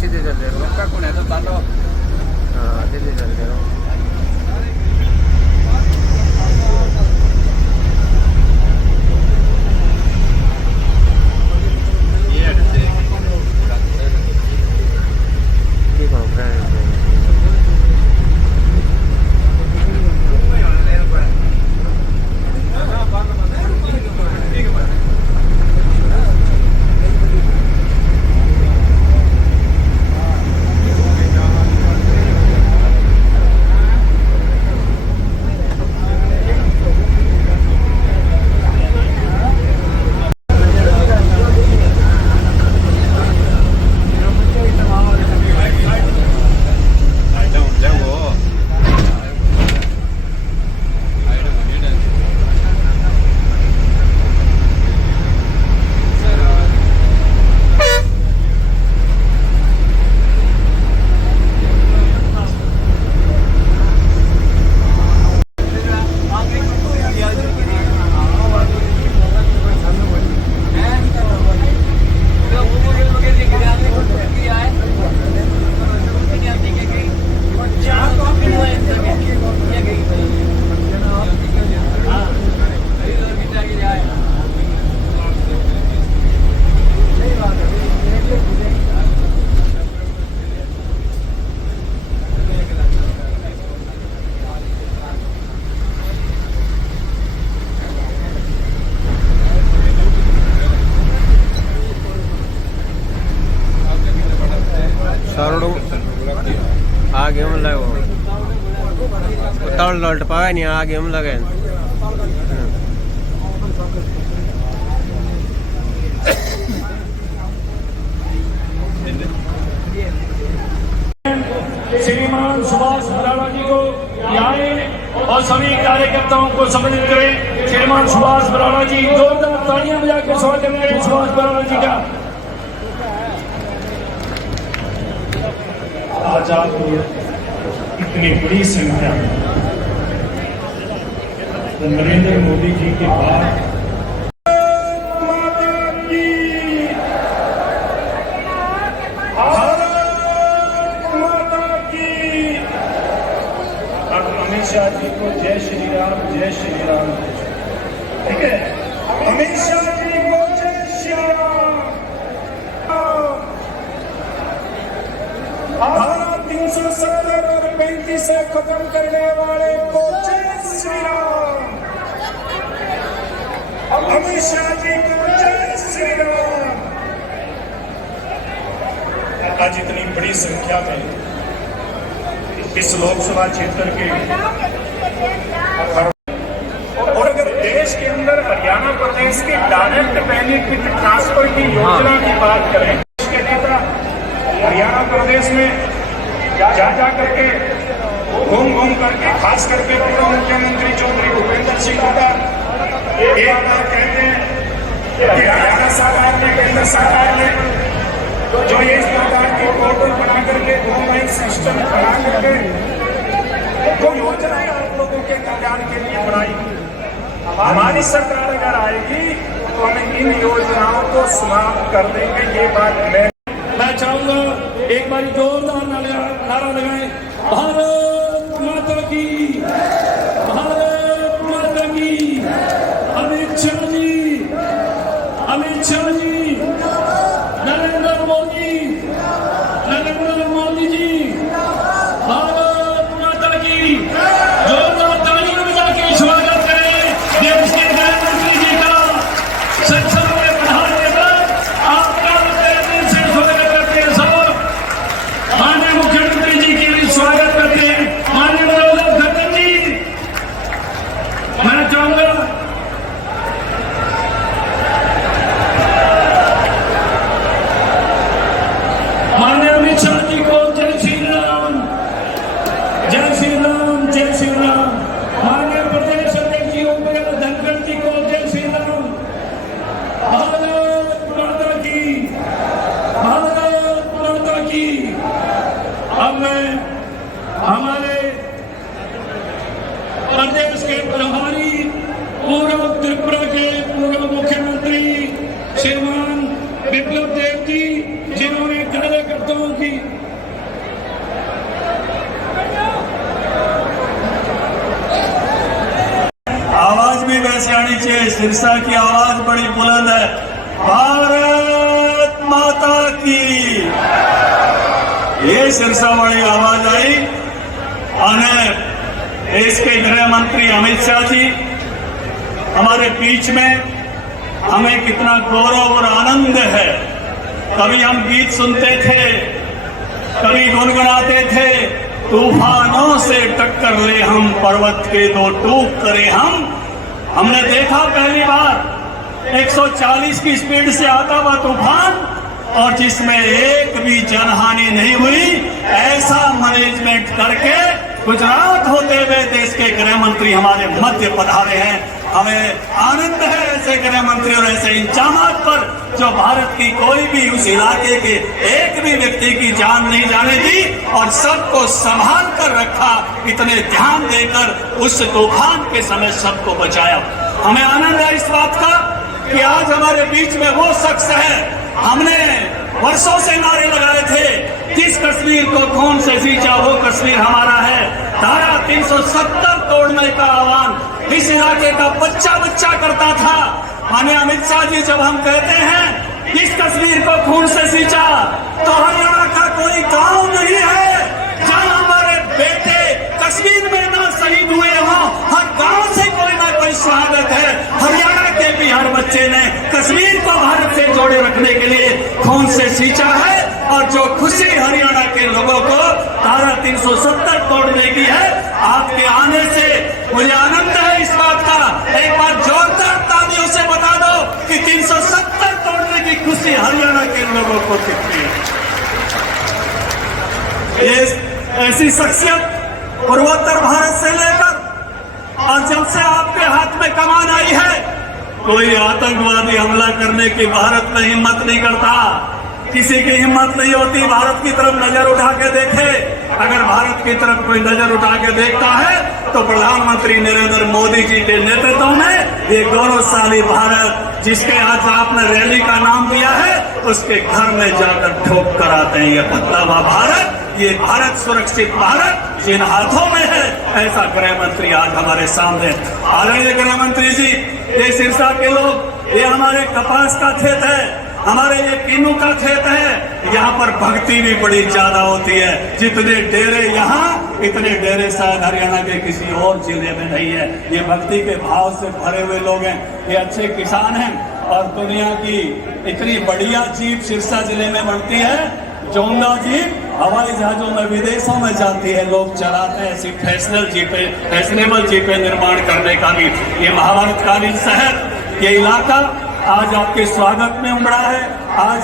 सीधे चल रहे हो। कौन है तो तालो। हाँ सीधे चल रहे हो। आगे हम लगे तल लौट पाए नहीं आगे हम लगे श्रीमान सुभाष बराड़ा जी को आए और सभी कार्यकर्ताओं को सम्मानित करें। श्रीमान सुभाष बराड़ा जी जोरदार तालियां बजाकर स्वागत करें सुभाष बराड़ा जी का। आज आप इतनी बड़ी संख्या में नरेंद्र मोदी जी के बाद अमित शाह जी को जय श्री राम जय श्री राम। ठीक है, अमित शाह जी को जय श्री राम। धारा 370 और 35 से खत्म करने वाले को जय श्री राम। अमित शाह जी को जय श्री राम। आज इतनी बड़ी संख्या में इस लोकसभा क्षेत्र के और अगर देश के अंदर हरियाणा प्रदेश के डायरेक्ट बेनिफिट ट्रांसफर की योजना की बात करें, देश के नेता हरियाणा प्रदेश में जा करके घूम करके खास करके पूर्व मुख्यमंत्री चौधरी भूपेंद्र सिंह हुड्डा एक बार कहते हैं कि हरियाणा सरकार ने केंद्र सरकार ने जो ये इस प्रकार की पोर्टल बना करके ऑनलाइन सिस्टम बना करके तो योजनाएं आप लोगों के कल्याण के लिए बनाई। हमारी सरकार अगर आएगी तो हम इन योजनाओं को समाप्त कर देंगे। ये बात मैं चाहूंगा एक बार जोरदार नारा लगाएं, भारत माता की, भारत माता की। अमित शाह जी, अमित शाह जी, नरेंद्र मोदी जी, भारत माता की। जोरदार तालियां बजा के स्वागत करें देश के प्रधानमंत्री जी का। संसद में प्रधान नेता आपका दिल से स्वागत करते हैं सब। माननीय मुख्यमंत्री जी की भी स्वागत करते हैं। माननीय मनोहर खट्टर जी, मैं चाहूंगा माननीय अमित शाह जी को जय श्री राम, जय श्री राम, जय श्री राम। माननीय प्रदेश अध्यक्ष जी ओम प्रकाश धनखड़ जी को जय श्री राम। भारत माता की, भारत माता की। अब मैं हमारे प्रदेश के प्रभारी पूर्व त्रिपुरा के पूर्व मुख्यमंत्री श्रीमान विप्लव देव जी, जिन्होंने कार्यकर्ताओं की भी वैसे आनी चाहिए। सिरसा की आवाज बड़ी बुलंद है, भारत माता की। ये सिरसा वाली आवाज आई। और देश के गृह मंत्री अमित शाह जी हमारे बीच में, हमें कितना गौरव और आनंद है। कभी हम गीत सुनते थे, कभी गुनगुनाते थे, तूफानों से टक्कर ले हम, पर्वत के दो टूक करे हम। हमने देखा पहली बार 140 की स्पीड से आता हुआ तूफान, और जिसमें एक भी जनहानि नहीं हुई, ऐसा मैनेजमेंट करके गुजरात होते हुए देश के गृह मंत्री हमारे मध्य पधारे हैं। हमें आनंद है ऐसे गृह मंत्री और ऐसे इंतजामात पर, जो भारत की कोई भी उस इलाके के एक भी व्यक्ति की जान नहीं जाने दी और सबको संभाल कर रखा, इतने ध्यान देकर उस तूफान के समय सबको बचाया। हमें आनंद है इस बात का कि आज हमारे बीच में वो शख्स है। हमने वर्षों से नारे लगाए थे, जिस कश्मीर को खून से सींचा वो कश्मीर हमारा है। धारा 370 तोड़ने का आह्वान इस इलाके का बच्चा बच्चा करता था। माननीय अमित शाह जी, जब हम कहते हैं जिस कश्मीर को खून से सींचा, तो हरियाणा का कोई गांव नहीं है जहां हमारे बेटे कश्मीर में ना शहीद हुए हों। हर गांव से कोई ना कोई शहादत है। हरियाणा के भी हर बच्चे ने कश्मीर को भारत से जोड़े रखने के लिए खून से सींचा है। और जो खुशी हरियाणा के लोगों को धारा 370 तोड़ने की है, आपके आने से मुझे आनंद है इस बात का। एक बार जोरदार तालियों से बता दो कि 370 तोड़ने की खुशी हरियाणा के लोगों को कितनी है। ऐसी शख्सियत पूर्वोत्तर भारत से लेकर, और जब से आपके हाथ में कमान आई है, कोई आतंकवादी हमला करने की भारत में हिम्मत नहीं करता। किसी की हिम्मत नहीं होती भारत की तरफ नजर उठा के देखे। अगर भारत की तरफ कोई नजर उठा के देखता है तो प्रधानमंत्री नरेंद्र मोदी जी के नेतृत्व में ये गौरवशाली भारत, जिसके आज आपने रैली का नाम दिया है, उसके घर में जाकर ठोक कर आते हैं। ये बदलावा भारत, ये भारत सुरक्षित भारत जिन हाथों में है, ऐसा गृह मंत्री आज हमारे सामने। आदरणीय गृह मंत्री जी, ये सिरसा के लोग, ये हमारे कपास का खेत है, हमारे ये किन्नू का खेत है। यहाँ पर भक्ति भी बड़ी ज्यादा होती है। जितने डेरे यहाँ, इतने डेरे शायद हरियाणा के किसी और जिले में नहीं है। ये भक्ति के भाव से भरे हुए लोग हैं, ये अच्छे किसान हैं। और दुनिया की इतनी बढ़िया जीप सिरसा जिले में बनती है। जोंगा जीप हवाई जहाजों में विदेशों में जाती है, लोग चलाते हैं। ऐसी फैशनेबल जीपें निर्माण करने का भी ये महाभारतकालीन शहर, ये इलाका आज आपके स्वागत में उमड़ा है। आज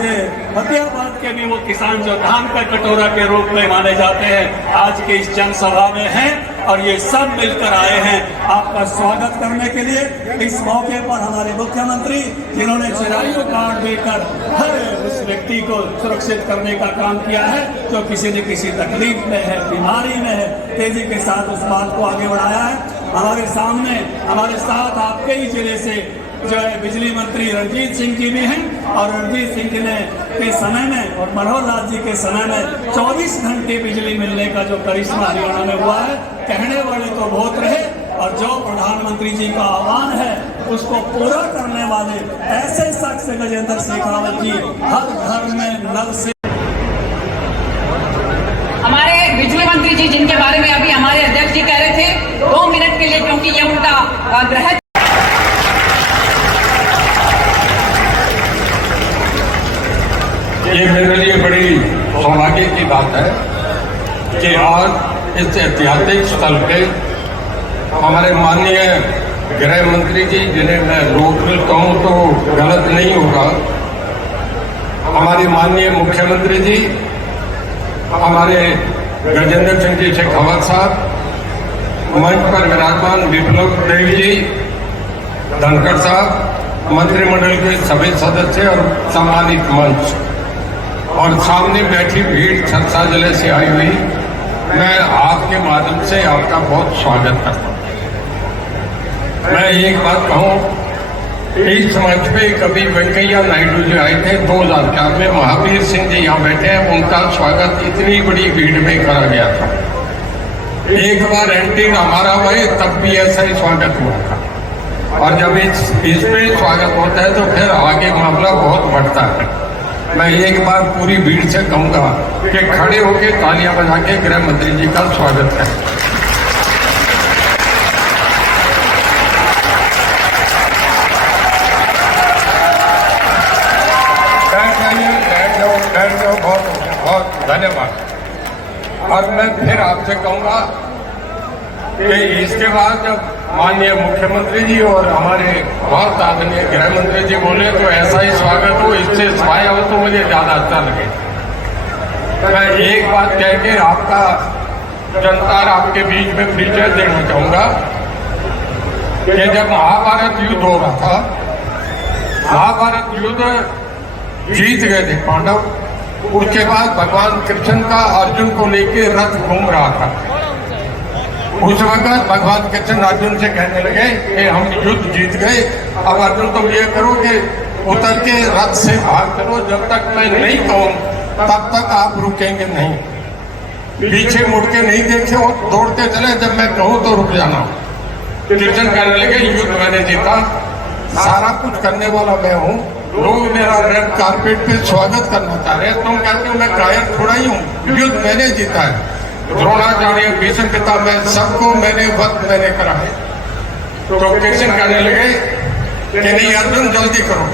फतेहाबाद के भी वो किसान जो धान का कटोरा के रूप में माने जाते हैं, आज के इस जनसभा में हैं। और ये सब मिलकर आए हैं आपका स्वागत करने के लिए। इस मौके पर हमारे मुख्यमंत्री, जिन्होंने चिरायु कार्ड देकर हर उस व्यक्ति को सुरक्षित करने का काम किया है, जो किसी न किसी तकलीफ में है, बीमारी में है, तेजी के साथ उस बात को आगे बढ़ाया है। हमारे सामने, हमारे साथ आपके ही जिले से जो है बिजली मंत्री रणजीत सिंह जी भी हैं। और रणजीत सिंह के समय में और मनोहर लाल जी के समय में 24 घंटे बिजली मिलने का जो करिश्मा हरियाणा में हुआ है, कहने वाले तो बहुत रहे, और जो प्रधानमंत्री जी का आह्वान है उसको पूरा करने वाले ऐसे शख्स गजेंद्र शेखावत जी, हर घर में नल से। हमारे बिजली मंत्री जी, जिनके बारे में अभी हमारे अध्यक्ष जी कह रहे थे, 2 मिनट के लिए, क्योंकि ये उनका ग्रह। ये मेरे लिए बड़ी सौभाग्य की बात है कि आज इस ऐतिहासिक स्थल पे हमारे माननीय गृह मंत्री जी, जिन्हें मैं लोकल कहूँ तो गलत नहीं होगा, हमारे माननीय मुख्यमंत्री जी, हमारे गजेंद्र सिंह जी शेखावत साहब, मंच पर विराजमान विप्लव देव जी, धनखड़ साहब, मंत्रिमंडल के सभी सदस्य और सम्मानित मंच, और सामने बैठी भीड़ सिरसा जिले से आई हुई, मैं आपके माध्यम से आपका बहुत स्वागत करता हूँ। मैं एक बात कहूँ, इस मंच पे कभी वेंकैया नायडू जी आए थे 2004 में, महावीर सिंह जी यहाँ बैठे हैं, उनका स्वागत इतनी बड़ी भीड़ में करा गया था। एक बार एंटी हमारा हुआ, तब भी ऐसा ही स्वागत हुआ था। और जब इसमें स्वागत होता है तो फिर आगे मामला बहुत बढ़ता है। मैं एक बार पूरी भीड़ से कहूँगा कि खड़े होकर तालियां बजा के गृह मंत्री जी का स्वागत करें। बहुत धन्यवाद। और मैं फिर आपसे कहूँगा कि इसके बाद जब माननीय मुख्यमंत्री जी और हमारे बहुत आदरणीय गृह मंत्री जी बोले तो ऐसा ही स्वागत हो, इससे छाया हो तो मुझे ज्यादा अच्छा लगे। मैं एक बात कह के आपका जनता आपके बीच में परिचय देना चाहूँगा कि जब महाभारत युद्ध हो रहा था, महाभारत युद्ध जीत गए थे पांडव। उसके बाद भगवान कृष्ण का अर्जुन को लेकर रथ घूम रहा था। उस वक्त भगवान कृष्ण अर्जुन से कहने लगे कि हम युद्ध जीत गए, अब अर्जुन तुम ये करो कि उतर के रथ से भाग करो, जब तक मैं नहीं कहूँ तब तक आप रुकेंगे नहीं, पीछे मुड़ के नहीं देखे और दौड़ते चले, जब मैं कहूँ तो रुक जाना। कृष्ण कहने लगे युद्ध मैंने जीता, सारा कुछ करने वाला मैं हूँ, लोग मेरा रेड कारपेट पे स्वागत करना चाह रहे हैं, तुम कहते हो मैं कायर थोड़ा ही हूँ, युद्ध मैंने जीता है। द्रोणाचार्य भीष्म पिता मैं सबको मैंने वक्त मैंने करा है। तो कृष्ण कहने लगे कि नहीं अर्जुन जल्दी करो।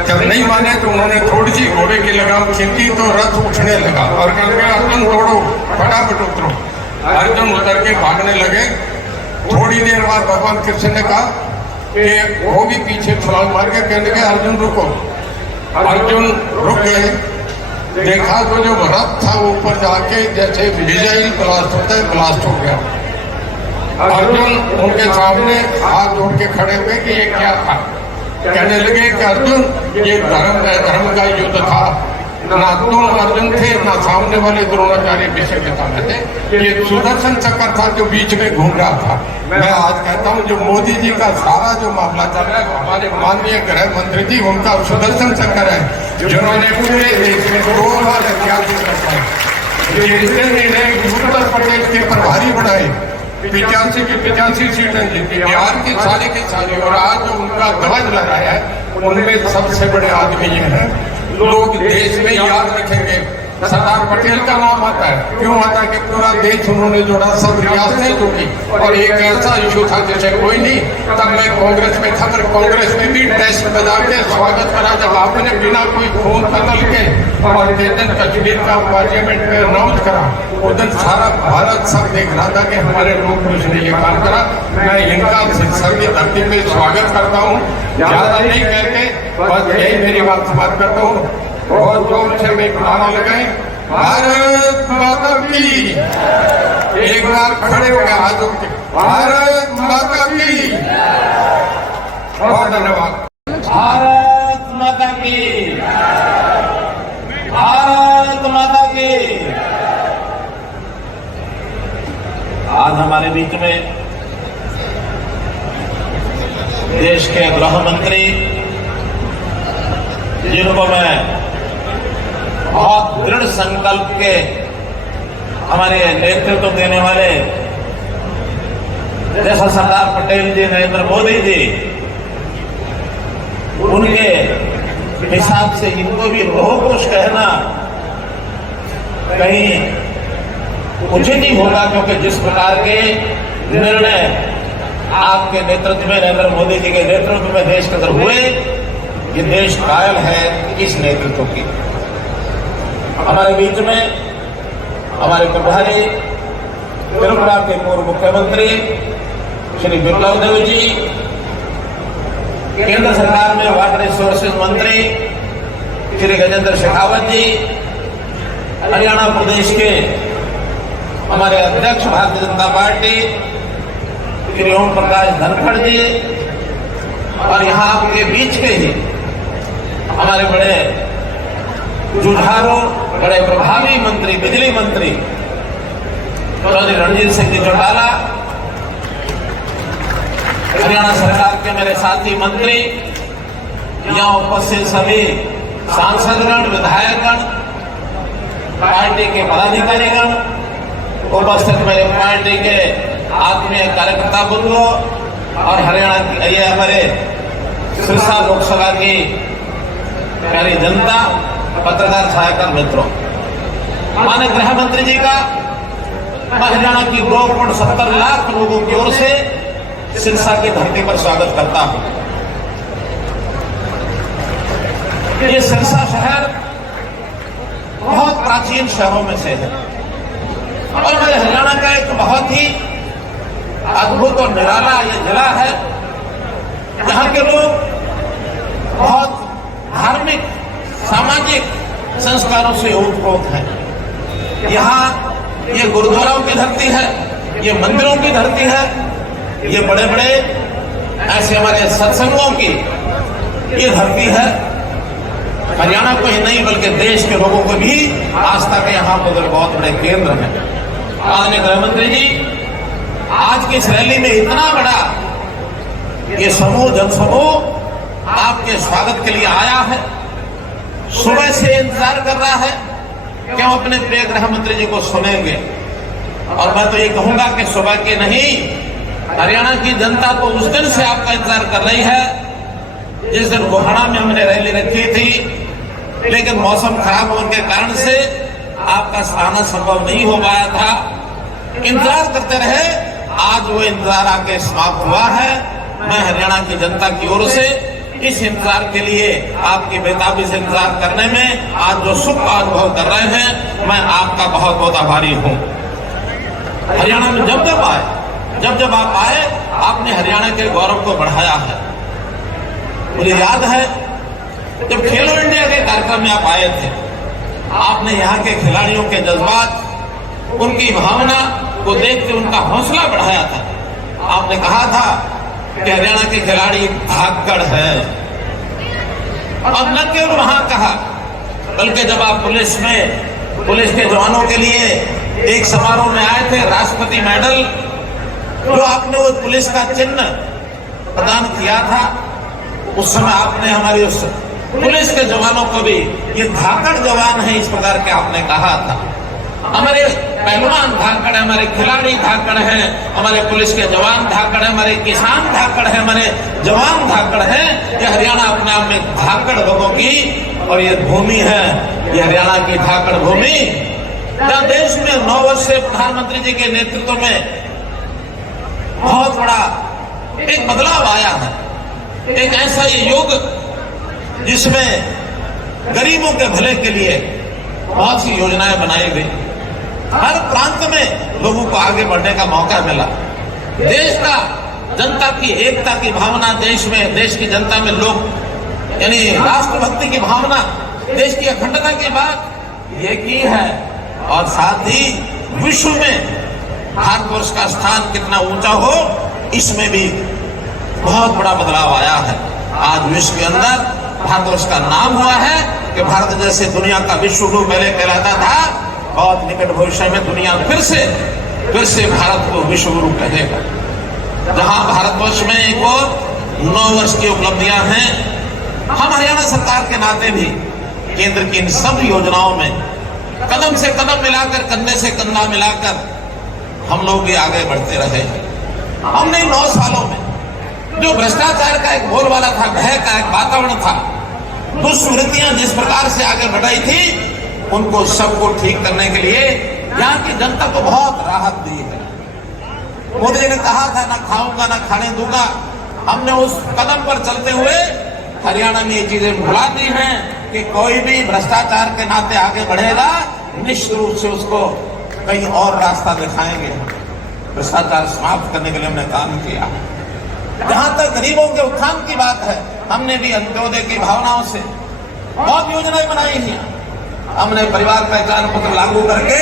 जब नहीं माने तो उन्होंने थोड़ी सी घोड़े की लगाम खींची तो रथ उठने लगा और कहने लगे अर्जुन दौड़ो, फटाफट उतरो। अर्जुन उतर के भागने लगे। थोड़ी देर बाद भगवान कृष्ण ने कहा कि वो भी पीछे छलांग मार के कहने लगे अर्जुन रुको। अर्जुन रुक गए। देखा तो जो रथ था ऊपर जाके जैसे मिसाइल ब्लास्ट होता है ब्लास्ट हो गया। अर्जुन उनके सामने हाथ जोड़ के खड़े हुए कि ये क्या था। कहने लगे कि अर्जुन ये धर्म का युद्ध था, ना तुम अर्जुन थे ना सामने वाले द्रोणाचार्य भीष्म पितामह थे, ये सुदर्शन चक्र था जो बीच में घूम रहा था। मैं आज कहता हूँ जो मोदी जी का सारा जो मामला चल रहा है, हमारे माननीय गृह मंत्री जी उनका सुदर्शन चक्र है, जिन्होंने पूरे देश में 2 बार उत्तर प्रदेश के प्रभारी बनाए, 85 की 85 सीटें जीती, बिहार की सारी और आज जो उनका ध्वज लगाया है उनमें सबसे बड़े आदमी ये है। लोग देश में याद रखेंगे, सरदार पटेल का नाम आता है, क्यों आता है कि पूरा देश उन्होंने जोड़ा, सब रियासतें जोड़ी और एक ऐसा इशू था जिसे कोई नहीं। तब मैं कांग्रेस में था, पर कांग्रेस में भी टेस्ट बजा के स्वागत करा जब आपने बिना कोई खून कतल के और दिन कश्मीर का पार्लियामेंट में अनाउंस करा। उस दिन सारा भारत सब देख रहा था कि हमारे लोग पुरुष ने ये काम करा। मैं इनका सर की धरती में स्वागत करता हूँ, ज्यादा नहीं कहते, बस यही मेरी बात समाप्त करता हूँ। बहुत जोर से मैं नारा लगाए भारत माता की, एक बार खड़े हो गए हाथ जोड़ के, भारत माता की। बहुत धन्यवाद। भारत माता की, भारत माता की। आज हमारे बीच में देश के गृह मंत्री, जिनको मैं बहुत दृढ़ संकल्प के हमारे नेतृत्व देने वाले जैसा सरदार पटेल जी, नरेंद्र मोदी जी, उनके हिसाब से इनको भी लोह-कुश कहना कहीं उचित ही होगा, क्योंकि जिस प्रकार के निर्णय आपके नेतृत्व में, नरेंद्र मोदी जी के नेतृत्व में देश के अंदर हुए, ये देश कायल है इस नेतृत्व की। हमारे बीच में हमारे प्रभारी त्रिपुरा के पूर्व मुख्यमंत्री श्री बिप्लब देव जी, केंद्र सरकार में वाटर रिसोर्सेज मंत्री श्री गजेंद्र शेखावत जी, हरियाणा प्रदेश के हमारे अध्यक्ष भारतीय जनता पार्टी श्री ओम प्रकाश धनखड़ जी, और यहाँ आपके बीच के ही हमारे बड़े जुझारू, बड़े प्रभावी मंत्री, बिजली मंत्री चौधरी रणजीत सिंह जी चौटाला, हरियाणा सरकार के मेरे साथी मंत्री, यहाँ उपस्थित सभी सांसदगण, विधायकगण, पार्टी के पदाधिकारीगण, उपस्थित मेरे पार्टी के आत्मीय कार्यकर्ता बंधुओं, और हरियाणा की ये हमारे सिरसा लोकसभा की प्यारी जनता, पत्रकार सहायकर मित्रों, माननीय गृह मंत्री जी का मैं हरियाणा की 2.70 लाख लोगों की ओर से सिरसा की धरती पर स्वागत करता हूं। ये सिरसा शहर बहुत प्राचीन शहरों में से है और हमारे हरियाणा का एक बहुत ही अद्भुत और निराला ये जिला है। यहाँ के लोग बहुत धार्मिक, सामाजिक संस्कारों से ओतप्रोत हैं। यहाँ ये गुरुद्वाराओं की धरती है, ये मंदिरों की धरती है, ये बड़े बड़े ऐसे हमारे सत्संगों की ये धरती है। हरियाणा को ही नहीं बल्कि देश के लोगों को भी आस्था के यहाँ पर बहुत बड़े केंद्र हैं। माननीय गृह मंत्री जी, आज की इस रैली में इतना बड़ा ये समूह, जनसमूह आपके स्वागत के लिए आया है, सुबह से इंतजार कर रहा है कि हम अपने प्रिय गृह मंत्री जी को सुनेंगे। और मैं तो ये कहूंगा कि सुबह के नहीं, हरियाणा की जनता तो उस दिन से आपका इंतजार कर रही है जिस दिन गोहाना में हमने रैली रखी थी, लेकिन मौसम खराब होने के कारण से आपका आना संभव नहीं हो पाया था। इंतजार करते रहे, आज वो इंतजार आके समाप्त हुआ है। मैं हरियाणा की जनता की ओर से इस इंतजार के लिए, आपकी बेताबी से इंतजार करने में आज जो सुख का अनुभव कर रहे हैं, मैं आपका बहुत बहुत आभारी हूं। हरियाणा में जब आप आए, आपने हरियाणा के गौरव को बढ़ाया है। मुझे याद है जब खेलो इंडिया के कार्यक्रम में आप आए थे, आपने यहाँ के खिलाड़ियों के जज्बात, उनकी भावना को देख के उनका हौसला बढ़ाया था। आपने कहा था कि हरियाणा के खिलाड़ी भागकर है, और न केवल वहां कहा बल्कि जब आप पुलिस के जवानों के लिए एक समारोह में आए थे, राष्ट्रपति मेडल जो आपने वो पुलिस का चिन्ह प्रदान किया था, उस समय आपने हमारी उस पुलिस के जवानों को भी ये धाकड़ जवान है इस प्रकार के आपने कहा था। हमारे पहलवान धाकड़ है, हमारे खिलाड़ी धाकड़ हैं, हमारे पुलिस के जवान धाकड़ है, हमारे किसान धाकड़ है, हमारे जवान धाकड़ है। ये हरियाणा अपने आप में धाकड़ लोगों की और ये भूमि है, ये हरियाणा की धाकड़ भूमि, जहाँ देश में 9 वर्ष से प्रधानमंत्री जी के नेतृत्व में बहुत बड़ा एक बदलाव आया है। एक ऐसा ये युग जिसमें गरीबों के भले के लिए बहुत सी योजनाएं बनाई गई, हर प्रांत में लोगों को आगे बढ़ने का मौका मिला। देश का जनता की एकता की भावना देश की जनता में लोग यानी राष्ट्रभक्ति की भावना, देश की अखंडता की बात ये की है। और साथ ही विश्व में भारतवर्ष का स्थान कितना ऊंचा हो, इसमें भी बहुत बड़ा बदलाव आया है। आज विश्व के अंदर भारतवर्ष का नाम हुआ है कि भारत जैसे दुनिया का विश्व गुरु पहले कहलाता था, बहुत निकट भविष्य में दुनिया फिर से भारत को विश्व गुरु कहेगा। जहां भारतवर्ष में एक और 9 वर्ष की उपलब्धियां हैं, हम हरियाणा सरकार के नाते भी केंद्र की इन सब योजनाओं में कदम से कदम मिलाकर, कंधे से कंधा मिलाकर हम लोग भी आगे बढ़ते रहे। हमने 9 सालों में जो भ्रष्टाचार का एक बोलबाला था, भय का एक वातावरण था, दुष्वृत्तियां जिस प्रकार से आगे बढ़ाई थी, उनको सबको ठीक करने के लिए यहाँ की जनता को बहुत राहत दी है। मोदी जी ने कहा था ना खाऊंगा ना खाने दूंगा, हमने उस कदम पर चलते हुए हरियाणा में ये चीजें भुला दी हैं कि कोई भी भ्रष्टाचार के नाते आगे बढ़ेगा, निश्चित रूप से उसको कहीं और रास्ता दिखाएंगे। भ्रष्टाचार समाप्त करने के लिए हमने काम किया। जहां तक गरीबों के उत्थान की बात है, हमने भी अंत्योदय की भावनाओं से बहुत योजनाएं बनाई हैं। हमने परिवार पहचान पत्र लागू करके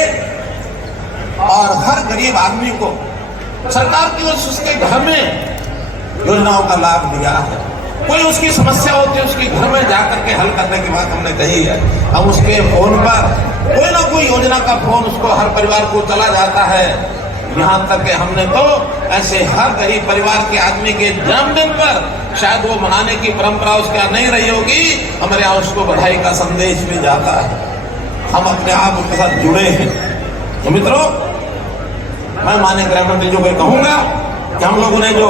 और हर गरीब आदमी को सरकार की ओर से उसके घर में योजनाओं का लाभ दिया है। कोई उसकी समस्या होती है, उसके घर में जाकर के हल करने की बात हमने कही है। हम उसके फोन पर कोई ना कोई योजना का फोन उसको हर परिवार को चला जाता है। यहाँ तक कि हमने तो ऐसे हर गरीब परिवार के आदमी के जन्मदिन पर, शायद वो मनाने की परंपरा उसके यहाँ नहीं रही होगी, हमारे यहाँ उसको बधाई का संदेश भी जाता है। हम अपने आप उसके साथ जुड़े हैं। तो मित्रों, मैं माननीय गृह मंत्री जी को कहूंगा कि हम लोगों ने जो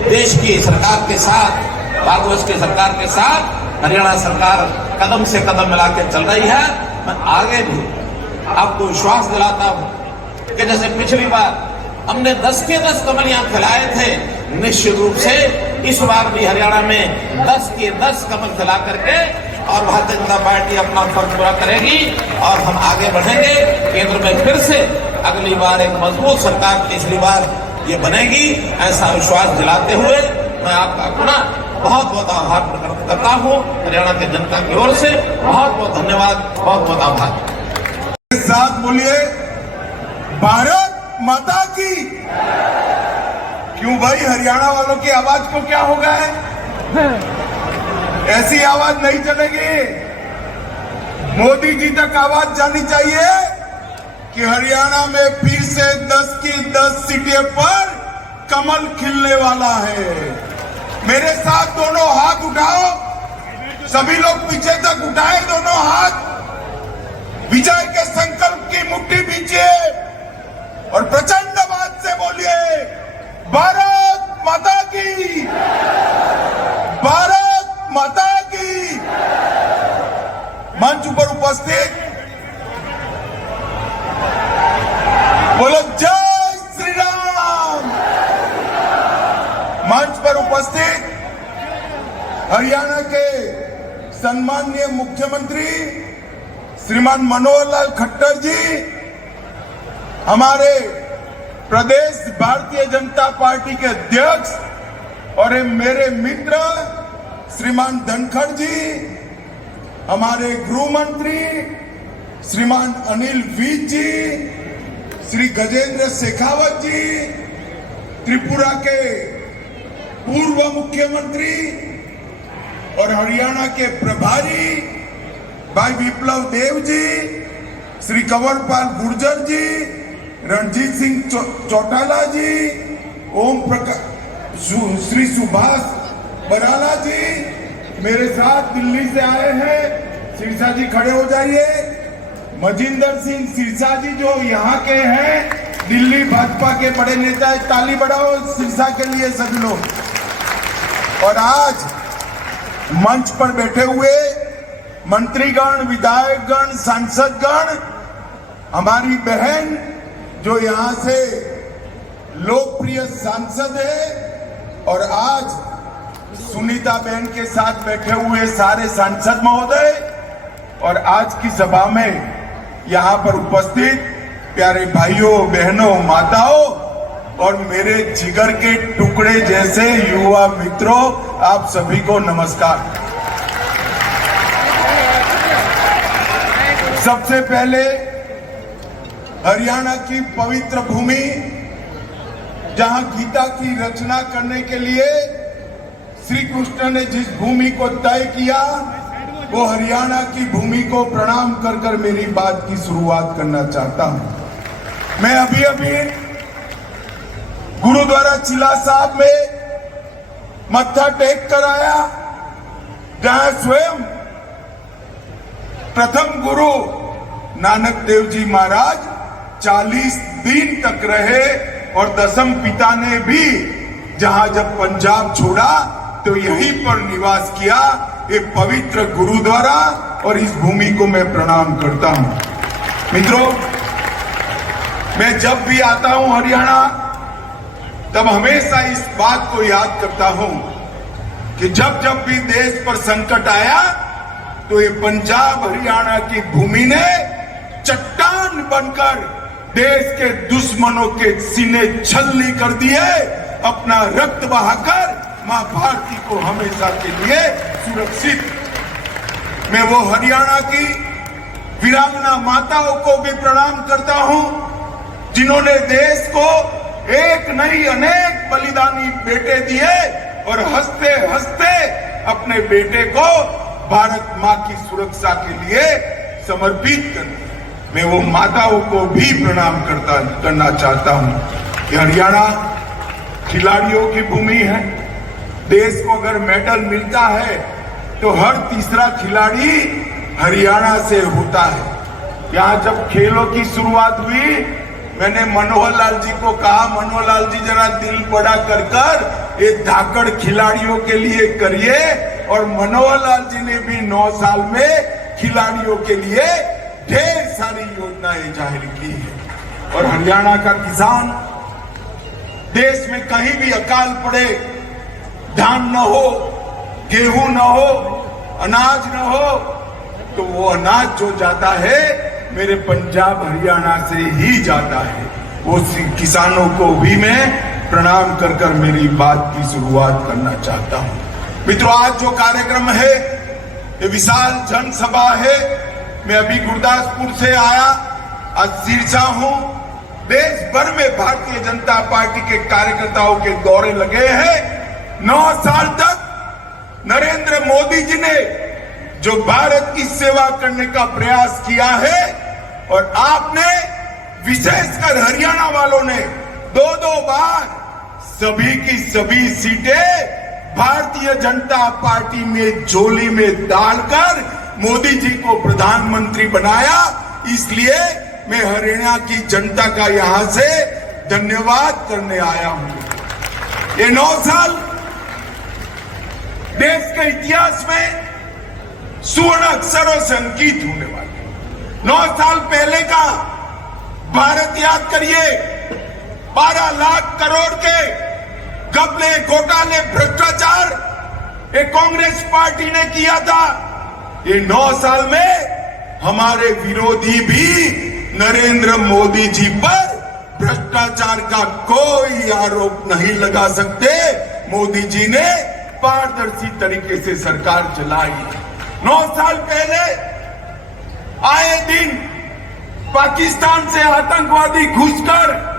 देश की सरकार के साथ, भारतवर्ष की सरकार के साथ हरियाणा सरकार कदम से कदम मिला के चल रही है। मैं आगे भी आपको विश्वास दिलाता हूं कि जैसे पिछली बार हमने 10 के 10 कमल खिलाए थे, निश्चित रूप से इस बार भी हरियाणा में 10 के 10 कमल खिला करके और भारतीय जनता पार्टी अपना फर्ज पूरा करेगी और हम आगे बढ़ेंगे। केंद्र में फिर से अगली बार एक मजबूत सरकार तीसरी बार ये बनेगी, ऐसा विश्वास दिलाते हुए मैं आपका पुनः बहुत बहुत आभार प्रकट करता हूँ। हरियाणा की जनता की ओर से बहुत बहुत धन्यवाद, बहुत बहुत आभार। साथ बोलिए भारत माता की। क्यों भाई, हरियाणा वालों की आवाज को क्या हो गया है? ऐसी आवाज नहीं चलेगी। मोदी जी तक आवाज जानी चाहिए कि हरियाणा में फिर से 10 की 10 सीटें पर कमल खिलने वाला है। मेरे साथ दोनों हाथ उठाओ, सभी लोग पीछे तक उठाए दोनों हाथ, विजय के संकल्प की मुट्ठी पीछे और प्रचंड आवाज से बोलिए भारत माता की, भारत माता की। मंच पर उपस्थित बोलो जय श्री राम। मंच पर उपस्थित हरियाणा के सम्माननीय मुख्यमंत्री श्रीमान मनोहर लाल खट्टर जी, हमारे प्रदेश भारतीय जनता पार्टी के अध्यक्ष और मेरे मित्र श्रीमान धनखड़ जी, हमारे गृह मंत्री श्रीमान अनिल विज जी, श्री गजेंद्र शेखावत जी, त्रिपुरा के पूर्व मुख्यमंत्री और हरियाणा के प्रभारी भाई विप्लव देव जी, श्री कंवरपाल गुर्जर जी, रणजीत सिंह चौटाला जी, ओम प्रकाश, श्री सुभाष बराला जी, मेरे साथ दिल्ली से आए हैं, सिरसा जी खड़े हो जाइए। मजिंदर सिंह सिरसा जी जो यहाँ के हैं, दिल्ली भाजपा के बड़े नेता, ताली बढ़ाओ सिरसा के लिए सभी लोग। और आज मंच पर बैठे हुए मंत्रीगण, विधायकगण, सांसदगण, हमारी बहन जो यहाँ से लोकप्रिय सांसद है, और आज सुनीता बहन के साथ बैठे हुए सारे सांसद महोदय, और आज की सभा में यहाँ पर उपस्थित प्यारे भाइयों, बहनों, माताओं और मेरे जिगर के टुकड़े जैसे युवा मित्रों, आप सभी को नमस्कार। सबसे पहले हरियाणा की पवित्र भूमि, जहां गीता की रचना करने के लिए श्री कृष्ण ने जिस भूमि को तय किया, वो हरियाणा की भूमि को प्रणाम कर कर मेरी बात की शुरुआत करना चाहता हूं। मैं अभी अभी गुरुद्वारा चिला साहब में मत्था टेक कर आया, जहां स्वयं प्रथम गुरु नानक देव जी महाराज 40 दिन तक रहे, और दसम पिता ने भी जहां जब पंजाब छोड़ा तो यहीं पर निवास किया। ये पवित्र गुरुद्वारा और इस भूमि को मैं प्रणाम करता हूं। मित्रों, मैं जब भी आता हूं हरियाणा, तब हमेशा इस बात को याद करता हूं कि जब जब भी देश पर संकट आया, तो ये पंजाब हरियाणा की भूमि ने चट्टान बनकर देश के दुश्मनों के सीने छलनी कर दिए, अपना रक्त बहाकर मां भारती को हमेशा के लिए सुरक्षित। मैं वो हरियाणा की वीरांगना माताओं को भी प्रणाम करता हूं, जिन्होंने देश को एक नहीं अनेक बलिदानी बेटे दिए और हंसते हंसते अपने बेटे को भारत मां की सुरक्षा के लिए समर्पित कर दिया। मैं वो माताओं को भी प्रणाम करना चाहता हूं। कि हरियाणा खिलाड़ियों की भूमि है। देश को अगर मेडल मिलता है तो हर तीसरा खिलाड़ी हरियाणा से होता है। यहाँ जब खेलों की शुरुआत हुई, मैंने मनोहर लाल जी को कहा, मनोहर लाल जी जरा दिल बड़ा कर ये धाकड़ खिलाड़ियों के लिए करिए। और मनोहर लाल जी ने भी 9 साल में खिलाड़ियों के लिए ढेर सारी योजनाएं जाहिर की है। और हरियाणा का किसान, देश में कहीं भी अकाल पड़े, धान न हो, गेहूं न हो, अनाज न हो, तो वो अनाज जो जाता है मेरे पंजाब हरियाणा से ही जाता है। वो किसानों को भी मैं प्रणाम कर कर मेरी बात की शुरुआत करना चाहता हूं। मित्रों, आज जो कार्यक्रम है ये विशाल जनसभा है। मैं अभी गुरदासपुर से आया, आज सिरसा हूं। देश भर में भारतीय जनता पार्टी के कार्यकर्ताओं के दौरे लगे हैं। 9 साल तक नरेंद्र मोदी जी ने जो भारत की सेवा करने का प्रयास किया है, और आपने विशेषकर हरियाणा वालों ने 2-2 बार सभी की सभी सीटें भारतीय जनता पार्टी में झोली में डालकर मोदी जी को प्रधानमंत्री बनाया। इसलिए मैं हरियाणा की जनता का यहां से धन्यवाद करने आया हूं। ये 9 साल देश के इतिहास में स्वर्ण अक्षरों से अंकित होने वाले। 9 साल पहले का भारत याद करिए। 12 लाख करोड़ के घपले, घोटाले, भ्रष्टाचार ये कांग्रेस पार्टी ने किया था। ये 9 साल में हमारे विरोधी भी नरेंद्र मोदी जी पर भ्रष्टाचार का कोई आरोप नहीं लगा सकते। मोदी जी ने पारदर्शी तरीके से सरकार चलाई। 9 साल पहले आए दिन पाकिस्तान से आतंकवादी घुसकर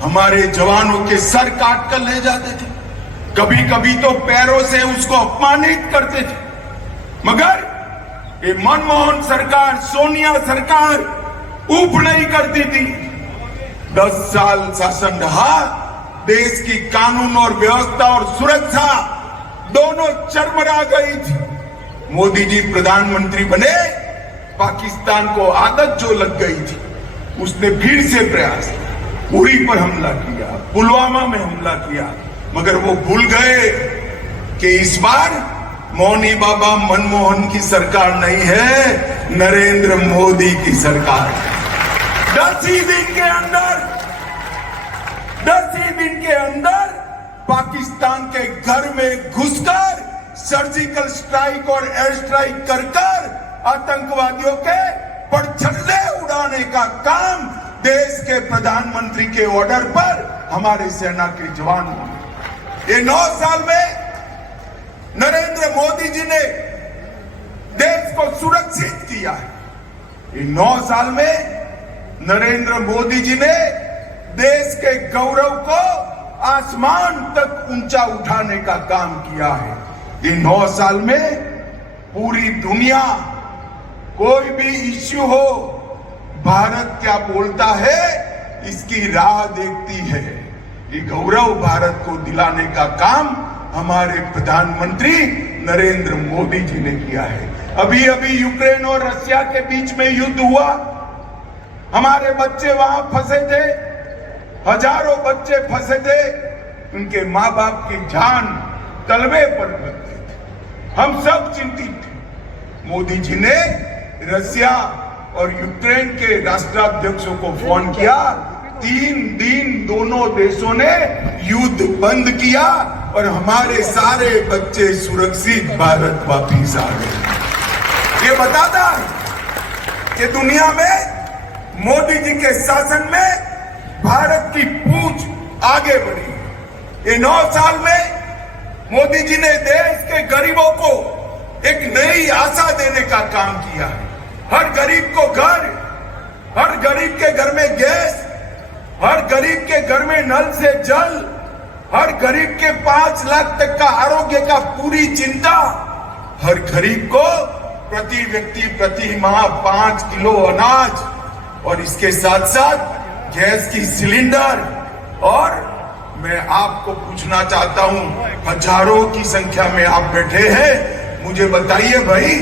हमारे जवानों के सर काट कर ले जाते थे। कभी कभी तो पैरों से उसको अपमानित करते थे। मगर ये मनमोहन सरकार, सोनिया सरकार ऊप नहीं करती थी। 10 साल शासन रहा। देश की कानून और व्यवस्था और सुरक्षा दोनों चरमरा गई थी। मोदी जी प्रधानमंत्री बने, पाकिस्तान को आदत जो लग गई थी, उसने फिर से प्रयास किया। उरी पर हमला किया, पुलवामा में हमला किया, मगर वो भूल गए कि इस बार मौनी बाबा मनमोहन की सरकार नहीं है, नरेंद्र मोदी की सरकार है। 10 ही दिन के अंदर पाकिस्तान के घर में घुसकर सर्जिकल स्ट्राइक और एयर स्ट्राइक कर आतंकवादियों के परछल्ले उड़ाने का काम देश के प्रधानमंत्री के ऑर्डर पर हमारे सेना के जवान हुए। ये 9 साल में नरेंद्र मोदी जी ने देश को सुरक्षित किया है। ये 9 साल में नरेंद्र मोदी जी ने देश के गौरव को आसमान तक ऊंचा उठाने का काम किया है। ये 9 साल में पूरी दुनिया कोई भी इश्यू हो, भारत क्या बोलता है इसकी राह देखती है। ये गौरव भारत को दिलाने का काम हमारे प्रधानमंत्री नरेंद्र मोदी जी ने किया है। अभी अभी यूक्रेन और रशिया के बीच में युद्ध हुआ। हमारे बच्चे वहां फंसे थे, हजारों बच्चे फंसे थे। उनके माँ बाप की जान तलवे पर लगती थी। हम सब चिंतित थे। मोदी जी ने रशिया और यूक्रेन के राष्ट्राध्यक्षों को फोन किया। 3 दिन दोनों देशों ने युद्ध बंद किया और हमारे सारे बच्चे सुरक्षित भारत वापिस आ गए। ये बताता कि दुनिया में मोदी जी के शासन में भारत की पूंछ आगे बढ़ी। ये 9 साल में मोदी जी ने देश के गरीबों को एक नई आशा देने का काम किया है। हर गरीब को घर, हर गरीब के घर में गैस, हर गरीब के घर में नल से जल, हर गरीब के 5 लाख तक का आरोग्य का पूरी चिंता, हर गरीब को प्रति व्यक्ति प्रति माह 5 किलो अनाज और इसके साथ साथ गैस की सिलेंडर। और मैं आपको पूछना चाहता हूं, हजारों की संख्या में आप बैठे हैं, मुझे बताइए भाई,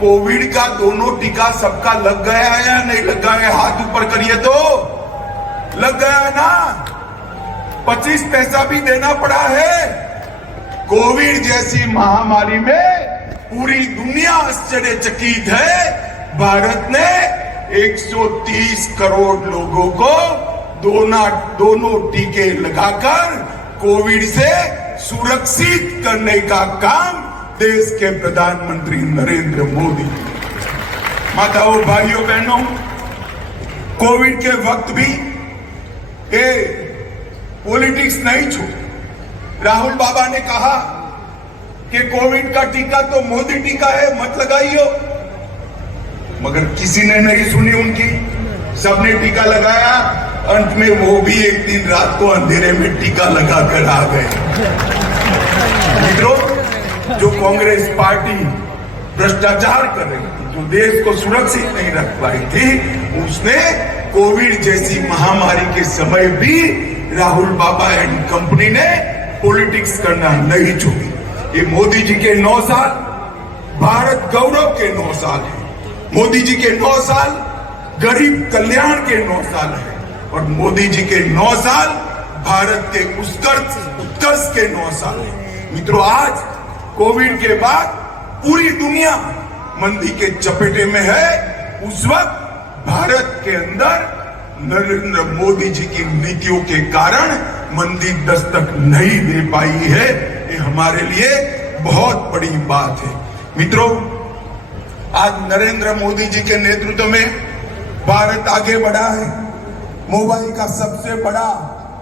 कोविड का दोनों टीका सबका लग गया है या नहीं लग गया है? हाथ ऊपर करिए तो। लग गया है ना? 25 पैसा भी देना पड़ा है। कोविड जैसी महामारी में पूरी दुनिया आश्चर्यचकित है। भारत ने 130 करोड़ लोगों को दोनों टीके लगाकर कोविड से सुरक्षित करने का काम देश के प्रधानमंत्री नरेंद्र मोदी। माताओं, भाइयों, बहनों, कोविड के वक्त भी ये पॉलिटिक्स नहीं छोड़ी। राहुल बाबा ने कहा कि कोविड का टीका तो मोदी टीका है, मत लगाइयो, मगर किसी ने नहीं सुनी उनकी। सबने टीका लगाया, अंत में वो भी एक दिन रात को अंधेरे में टीका लगाकर आ गए। मित्रों, जो कांग्रेस पार्टी भ्रष्टाचार कर रही थी, जो देश को सुरक्षित नहीं रख पाई थी, उसने कोविड जैसी महामारी के समय भी राहुल बाबा एंड कंपनी ने पॉलिटिक्स करना नहीं छोड़ी। ये मोदी जी के 9 साल भारत गौरव के 9 साल है। मोदी जी के 9 साल गरीब कल्याण के 9 साल है और मोदी जी के 9 साल भारत के उत्कर्ष के 9 साल है। मित्रों, आज कोविड के बाद पूरी दुनिया मंदी के चपेटे में है। उस वक्त भारत के अंदर नरेंद्र मोदी जी की नीतियों के कारण मंदी दस्तक नहीं दे पाई है। ये हमारे लिए बहुत बड़ी बात है। मित्रों, आज नरेंद्र मोदी जी के नेतृत्व में भारत आगे बढ़ा है। मोबाइल का सबसे बड़ा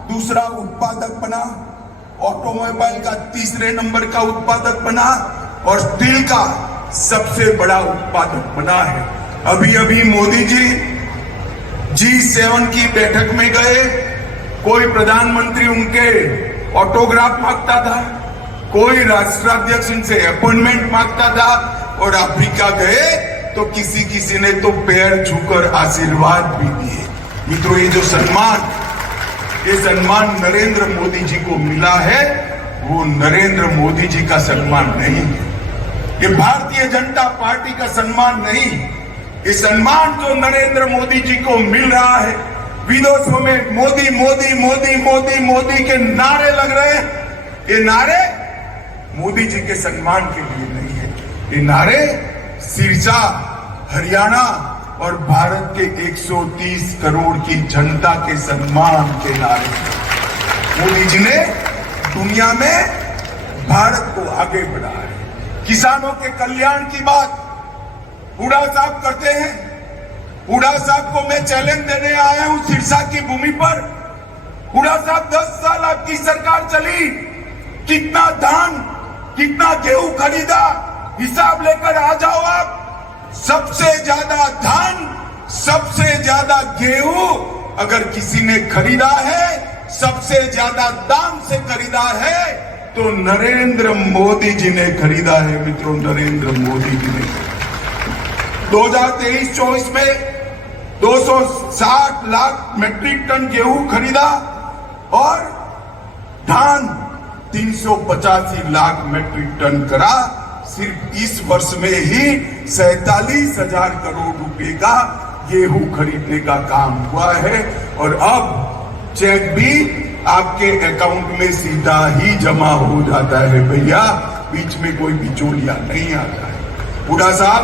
दूसरा उत्पादक बना, ऑटोमोबाइल का तीसरे नंबर का उत्पादक बना और स्टील का सबसे बड़ा उत्पादक बना है। अभी अभी मोदी जी G7 की बैठक में गए, कोई प्रधानमंत्री उनके ऑटोग्राफ मांगता था, कोई राष्ट्राध्यक्ष इनसे अपॉइंटमेंट मांगता था, और अफ्रीका गए तो किसी ने तो पैर छूकर आशीर्वाद भी दिए। मित्रों, ये जो सम्मान नरेंद्र मोदी जी को मिला है, वो नरेंद्र मोदी जी का सम्मान नहीं है, ये भारतीय जनता पार्टी का सम्मान नहीं। ये सम्मान जो नरेंद्र मोदी जी को मिल रहा है, विदेशों में मोदी मोदी मोदी मोदी मोदी के नारे लग रहे हैं, ये नारे मोदी जी के सम्मान के लिए नहीं है, ये नारे सिरसा, हरियाणा और भारत के 130 करोड़ की जनता के सम्मान के नारे। मोदी जी ने दुनिया में भारत को आगे बढ़ाया है। किसानों के कल्याण की बात हुड्डा साहब करते हैं। हुड्डा साहब को मैं चैलेंज देने आया हूं सिरसा की भूमि पर। हुड्डा साहब, 10 साल आपकी सरकार चली, कितना धान, कितना गेहूं खरीदा, हिसाब लेकर आ जाओ आप। सबसे ज्यादा धान, सबसे ज्यादा गेहूं अगर किसी ने खरीदा है, सबसे ज्यादा दाम से खरीदा है, तो नरेंद्र मोदी जी ने खरीदा है। मित्रों, नरेंद्र मोदी जी ने 2023-24 में 260 लाख मैट्रिक टन गेहूं खरीदा और धान 385 लाख मैट्रिक टन करा। सिर्फ इस वर्ष में ही 47,000 करोड़ रुपए का गेहूं खरीदने का काम हुआ है और अब चेक भी आपके अकाउंट में सीधा ही जमा हो जाता है भैया, बीच में कोई बिचौलिया नहीं आता है। हुड्डा साहब,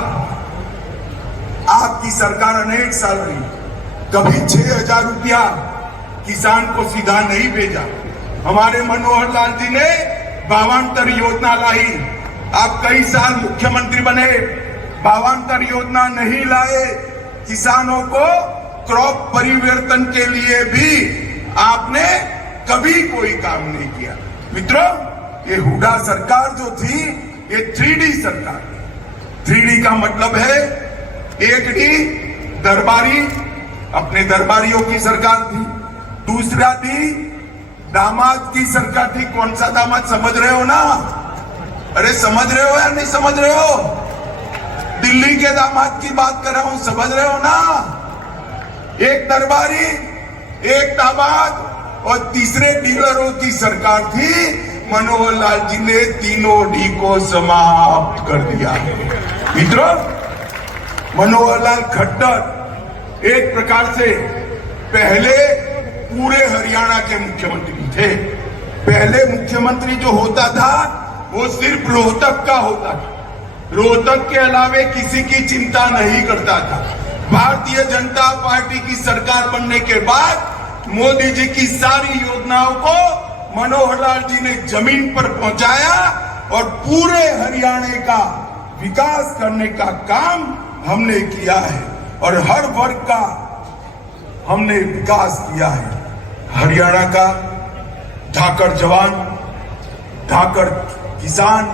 आपकी सरकार अनेक साल रही, कभी 6,000 रुपया किसान को सीधा नहीं भेजा। हमारे मनोहर लाल जी ने 52 योजना लाई, आप कई साल मुख्यमंत्री बने, 52 योजना नहीं लाए। किसानों को क्रॉप परिवर्तन के लिए भी आपने कभी कोई काम नहीं किया। मित्रों, ये हुड्डा सरकार जो थी, ये 3D सरकार। 3D का मतलब है, 1D दरबारी, अपने दरबारियों की सरकार थी। दूसरा डी दामाद की सरकार थी। कौन सा दामाद, समझ रहे हो ना? अरे समझ रहे हो या नहीं समझ रहे हो? दिल्ली के दामाद की बात कर रहा हूं, समझ रहे हो ना? एक दरबारी, एक दामाद और तीसरे डीलरों की सरकार थी। मनोहर लाल जी ने तीनों डी को समाप्त कर दिया। मित्रों, मनोहर लाल खट्टर एक प्रकार से पहले पूरे हरियाणा के मुख्यमंत्री थे। पहले मुख्यमंत्री जो होता था वो सिर्फ रोहतक का होता था। रोहतक के अलावे किसी की चिंता नहीं करता था। भारतीय जनता पार्टी की सरकार बनने के बाद मोदी जी की सारी योजनाओं को मनोहर लाल जी ने जमीन पर पहुंचाया और पूरे हरियाणा का विकास करने का काम हमने किया है और हर वर्ग का हमने विकास किया है। हरियाणा का धाकड़ जवान, धाकड़ किसान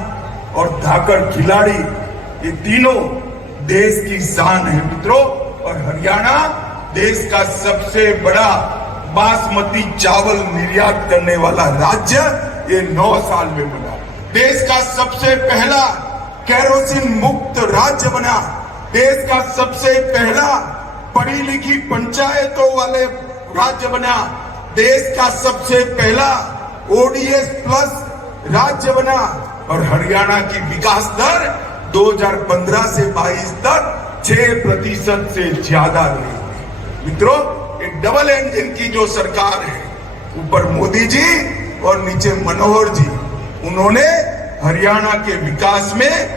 और धाकड़ खिलाड़ी, ये तीनों देश की शान है मित्रों। और हरियाणा देश का सबसे बड़ा बासमती चावल निर्यात करने वाला राज्य ये 9 साल में बना। देश का सबसे पहला केरोसिन मुक्त राज्य बना। देश का सबसे पहला पढ़ी लिखी पंचायतों वाले राज्य बना। देश का सबसे पहला ओडीएस प्लस राज्य बना। और हरियाणा की विकास दर 2015 से 22 तक 6% से ज्यादा रही। मित्रों, एक डबल इंजन की जो सरकार है, ऊपर मोदी जी और नीचे मनोहर जी, उन्होंने हरियाणा के विकास में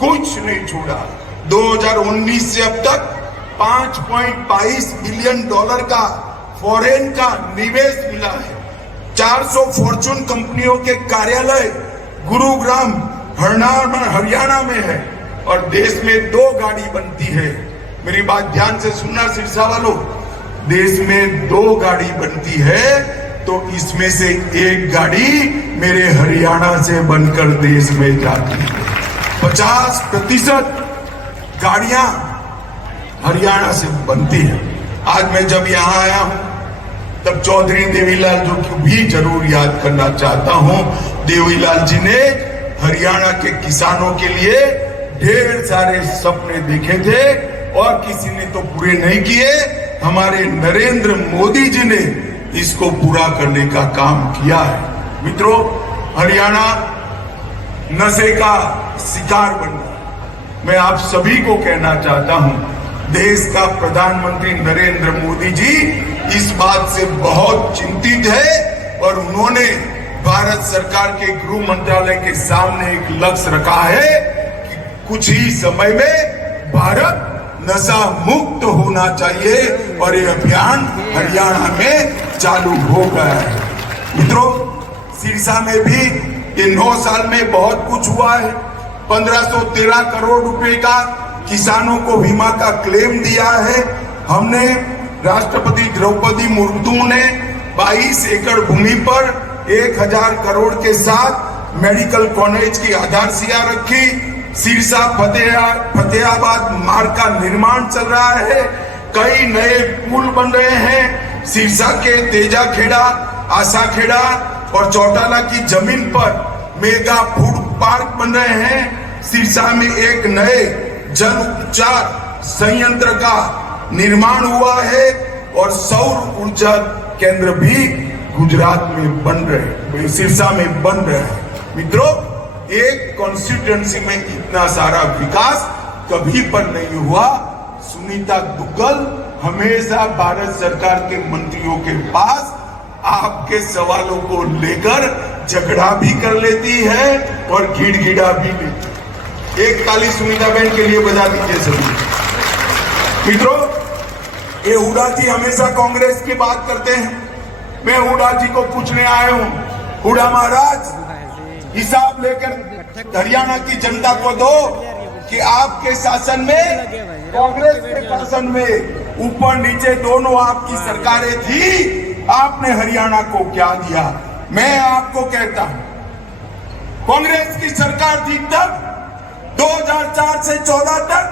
कुछ नहीं छोड़ा। 2019 से अब तक $5.22 बिलियन का फॉरेन का निवेश मिला है। 400 फॉर्चून कंपनियों के कार्यालय गुरुग्राम हरियाणा में है और देश में 2 गाड़ी बनती है। मेरी बात ध्यान से सुनना सिरसा वालों, देश में 2 गाड़ी बनती है तो इसमें से 1 गाड़ी मेरे हरियाणा से बनकर देश में जाती है। 50% गाड़ियां हरियाणा से बनती है। आज मैं जब यहां आया हूं तब चौधरी देवीलाल जो को भी जरूर याद करना चाहता हूं। देवीलाल जी ने हरियाणा के किसानों के लिए ढेर सारे सपने देखे थे और किसी ने तो पूरे नहीं किए। हमारे नरेंद्र मोदी जी ने इसको पूरा करने का काम किया है। मित्रों, हरियाणा नशे का शिकार बन गया। मैं आप सभी को कहना चाहता हूं, देश का प्रधानमंत्री नरेंद्र मोदी जी इस बात से बहुत चिंतित है और उन्होंने भारत सरकार के गृह मंत्रालय के सामने एक लक्ष्य रखा है कि कुछ ही समय में भारत नशा मुक्त होना चाहिए और ये अभियान हरियाणा में चालू हो गया है। मित्रों, सिरसा में भी ये 9 साल में बहुत कुछ हुआ है। 1513 करोड़ रुपए का किसानों को बीमा का क्लेम दिया है हमने। राष्ट्रपति द्रौपदी मुर्मू ने 22 एकड़ भूमि पर 1000 करोड़ के साथ मेडिकल कॉलेज की आधारशिला रखी। सिरसा फतेहाबाद मार्ग का निर्माण चल रहा है। कई नए पुल बन रहे हैं। सिरसा के तेजाखेड़ा, आशाखेड़ा और चौटाला की जमीन पर मेगा फूड पार्क बन रहे हैं। सिरसा में एक नए जल उपचार संयंत्र का निर्माण हुआ है और सौर ऊर्जा केंद्र भी गुजरात में बन रहे, सिरसा में बन रहे हैं। मित्रों, एक कॉन्स्टिट्यूएंसी में इतना सारा विकास कभी पर नहीं हुआ। सुनीता दुग्गल हमेशा भारत सरकार के मंत्रियों के पास आपके सवालों को लेकर झगड़ा भी कर लेती है और गिड़गिड़ा भी लेती है। एक ताली सुनीता बहन के लिए बजा दीजिए सभी। मित्रों, ये हुडा जी हमेशा कांग्रेस की बात करते हैं। मैं हुडा जी को पूछने आया हूं, हुडा महाराज, हिसाब लेकर हरियाणा की जनता को दो कि आपके शासन में, कांग्रेस के शासन में ऊपर नीचे दोनों आपकी सरकारें थी, आपने हरियाणा को क्या दिया। मैं आपको कहता हूं, कांग्रेस की सरकार थी तब 2004 से 14 तक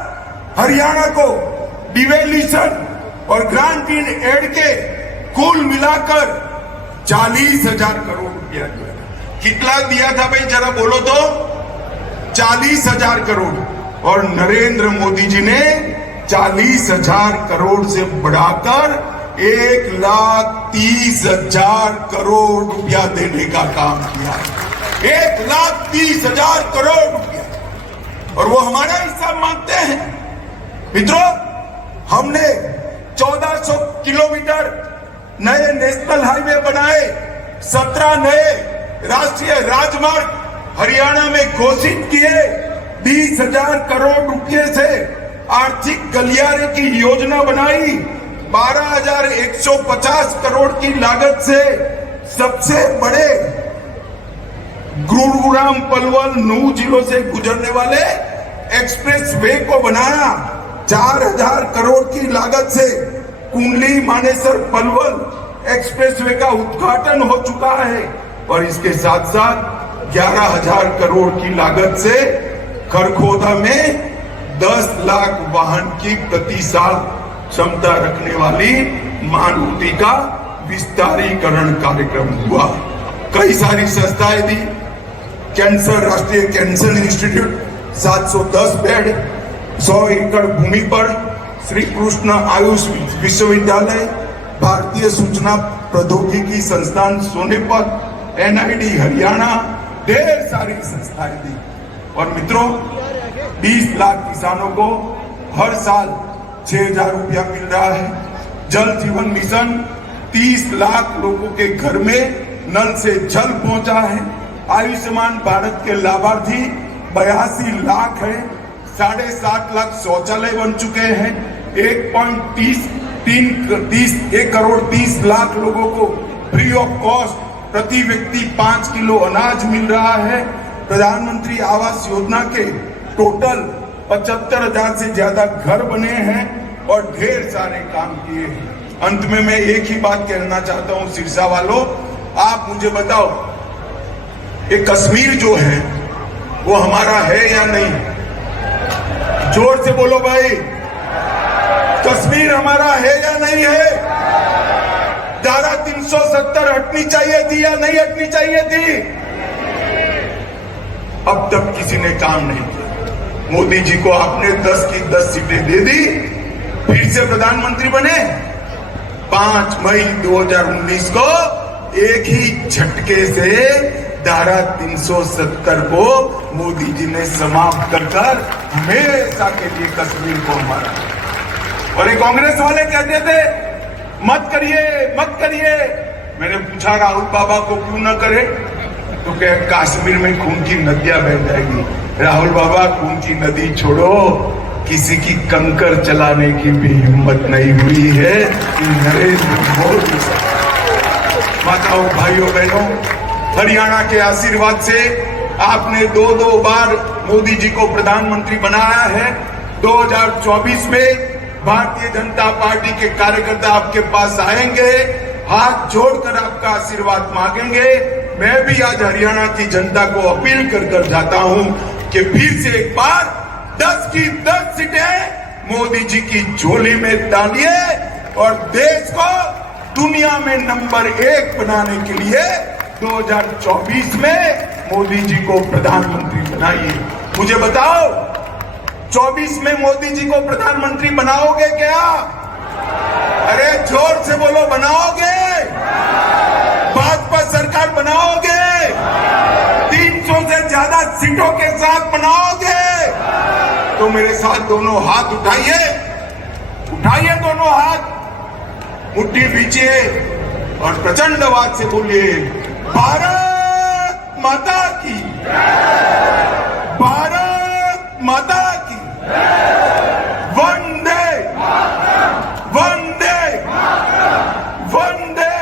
हरियाणा को डिवेल्यूशन और ग्रांट इन एड के कुल मिलाकर 40,000 करोड़ रुपया दिया। कितना दिया था भाई, जरा बोलो तो? 40,000 करोड़। और नरेंद्र मोदी जी ने 40,000 करोड़ से बढ़ाकर 1,30,000 करोड़ रुपया देने का काम किया। 1,30,000 करोड़ रुपया, और वो हमारा हिस्सा मांगते हैं। मित्रों, हमने 1400 किलोमीटर नए नेशनल हाईवे बनाए, 17 नए राष्ट्रीय राजमार्ग हरियाणा में घोषित किए 20,000 करोड़ रुपए से आर्थिक गलियारे की योजना बनाई। 12,150 करोड़ की लागत से सबसे बड़े गुरुग्राम पलवल नूह जिलों से गुजरने वाले एक्सप्रेस वे को बनाया। 4,000 करोड़ की लागत से कुंडली मानेसर पलवल एक्सप्रेस वे का उद्घाटन हो चुका है और इसके साथ साथ 11,000 करोड़ की लागत से खरखोदा में 10 लाख वाहन की प्रति साल क्षमता रखने वाली मारुति का विस्तारीकरण कार्यक्रम हुआ। कई सारी संस्थाएं दी। कैंसर, राष्ट्रीय कैंसर इंस्टीट्यूट 710 बेड, 100 एकड़ भूमि पर श्री कृष्ण आयुष विश्वविद्यालय, भारतीय सूचना प्रौद्योगिकी संस्थान सोनीपत, NID हरियाणा, ढेर सारी संस्थाएं दी। और मित्रों, 20 लाख किसानों को हर साल 6,000 रुपया मिल रहा है। जल जीवन मिशन 30 लाख लोगों के घर में नल से जल पहुंचा है। आयुष्मान भारत के लाभार्थी 82 लाख है। 7.5 लाख शौचालय बन चुके हैं। 1 करोड़ 30 लाख लोगों को फ्री ऑफ कॉस्ट प्रति व्यक्ति 5 किलो अनाज मिल रहा है। प्रधानमंत्री आवास योजना के टोटल 75,000 से ज्यादा घर बने हैं और ढेर सारे काम किए हैं। अंत में मैं एक ही बात कहना चाहता हूं, सिरसा वालों, आप मुझे बताओ, ये कश्मीर जो है वो हमारा है या नहीं? जोर से बोलो भाई, कश्मीर हमारा है या नहीं है? धारा 370 हटनी चाहिए थी या नहीं हटनी चाहिए थी? अब तक किसी ने काम नहीं किया। मोदी जी को आपने 10 की 10 सीटें दे दी, फिर से प्रधानमंत्री बने। 5 मई 2019 को एक ही झटके से धारा 370 को मोदी जी ने समाप्त कर हमेशा के लिए कश्मीर को मारा। और ये कांग्रेस वाले कहते थे मत करिए मत करिए। मैंने पूछा राहुल बाबा को क्यों न करे, तो क्या कश्मीर में खून की नदियां बह जाएगी। राहुल बाबा, खून की नदी छोड़ो, किसी की कंकर चलाने की भी हिम्मत नहीं हुई है कि नरेंद्र मोदी। माताओं, भाइयों, बहनों, हरियाणा के आशीर्वाद से आपने 2 बार मोदी जी को प्रधानमंत्री बनाया है। 2024 में भारतीय जनता पार्टी के कार्यकर्ता आपके पास आएंगे, हाथ जोड़कर आपका आशीर्वाद मांगेंगे। मैं भी आज हरियाणा की जनता को अपील कर जाता हूं कि फिर से एक बार 10 की 10 सीटें मोदी जी की झोली में डालिए और देश को दुनिया में नंबर 1 बनाने के लिए 2024 में मोदी जी को प्रधानमंत्री बनाइए। मुझे बताओ, 24 में मोदी जी को प्रधानमंत्री बनाओगे क्या? अरे जोर से बोलो, बनाओगे? भाजपा सरकार बनाओगे? 300 से ज्यादा सीटों के साथ बनाओगे? तो मेरे साथ दोनों हाथ उठाइए, उठाइए दोनों हाथ, मुट्ठी पीछे और प्रचंड आवाज से बोलिए, भारत माता की, भारत माता की, वंदे वंदे वंदे।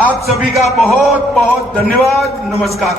आप सभी का बहुत बहुत धन्यवाद। नमस्कार।